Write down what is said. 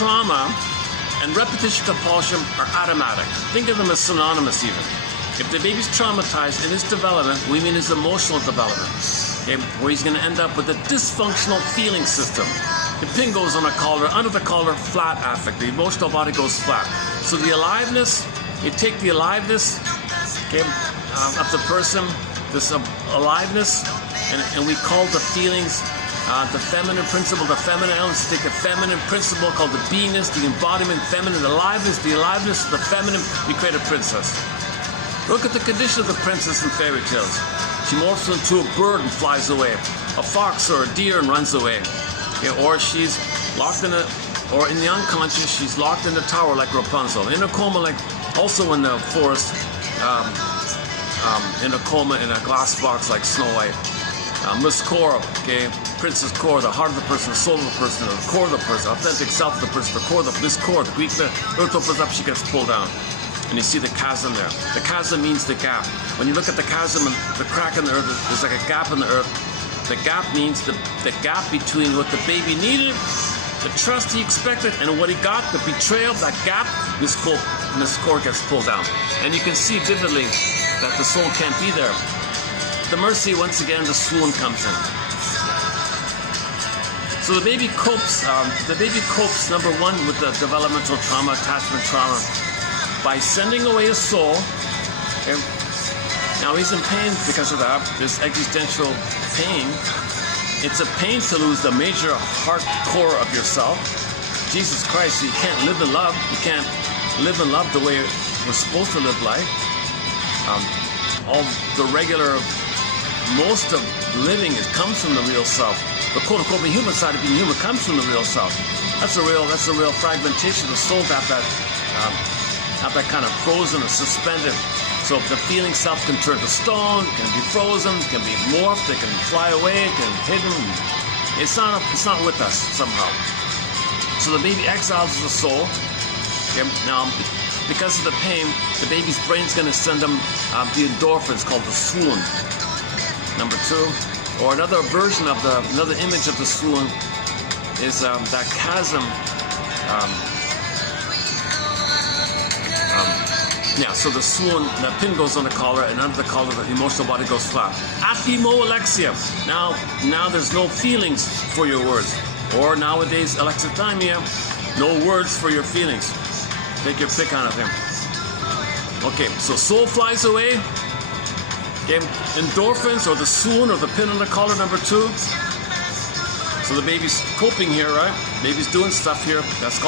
Trauma and repetition compulsion are automatic. Think of them as synonymous even. If the baby's traumatized in his development, we mean his emotional development, okay, where he's going to end up with a dysfunctional feeling system. The pin goes on the collar, under the collar, flat affect. The emotional body goes flat. So the aliveness, you take the aliveness, okay, of the person, this aliveness, and we call the feelings the feminine principle, the feminine elements. Take a feminine principle called the beingness, the embodiment, feminine, the aliveness of the feminine. We create a princess. Look at the condition of the princess in fairy tales. She morphs into a bird and flies away, a fox or a deer and runs away. Okay, or she's locked in or in the unconscious, she's locked in the tower like Rapunzel, in a coma like also in the forest, in a coma in a glass box like Snow White. Miss Cora, okay, Princess Cora, the heart of the person, the soul of the person, the core of the person, authentic self of the person, the core of Miss Cora, the Greek myth. Earth opens up, she gets pulled down. And you see the chasm there. The chasm means the gap. When you look at the chasm and the crack in the earth, there's like a gap in the earth. The gap means the gap between what the baby needed, the trust he expected, and what he got, the betrayal, that gap, Miss Cora gets pulled down. And you can see vividly that the soul can't be there. The mercy, once again, the swoon comes in. So the baby copes, number one, with the developmental trauma, attachment trauma, by sending away his soul. Okay? Now he's in pain because of that, this existential pain. It's a pain to lose the major heart core of yourself. Jesus Christ, you can't live in love. You can't live in love the way we're supposed to live life. All the regular, most of living comes from the real self. The quote-unquote the human side of being human comes from the real self. That's a real fragmentation of the soul to have that kind of frozen or suspended. So the feeling self can turn to stone, can be frozen, can be morphed, it can fly away, it can be hidden. It's not with us somehow. So the baby exiles the soul. Okay? Now, because of the pain, the baby's brain's going to send them the endorphins called the swoon. Number two, or another version of another image of the swoon is that chasm. So the swoon, the pin goes on the collar, and under the collar, the emotional body goes flat. Aphimoalexia. Now there's no feelings for your words. Or nowadays, alexithymia, no words for your feelings. Take your pick on of him. Okay, so soul flies away. Okay, endorphins, or the swoon, or the pin on the collar, number two. So the baby's coping here, right? Baby's doing stuff here. That's called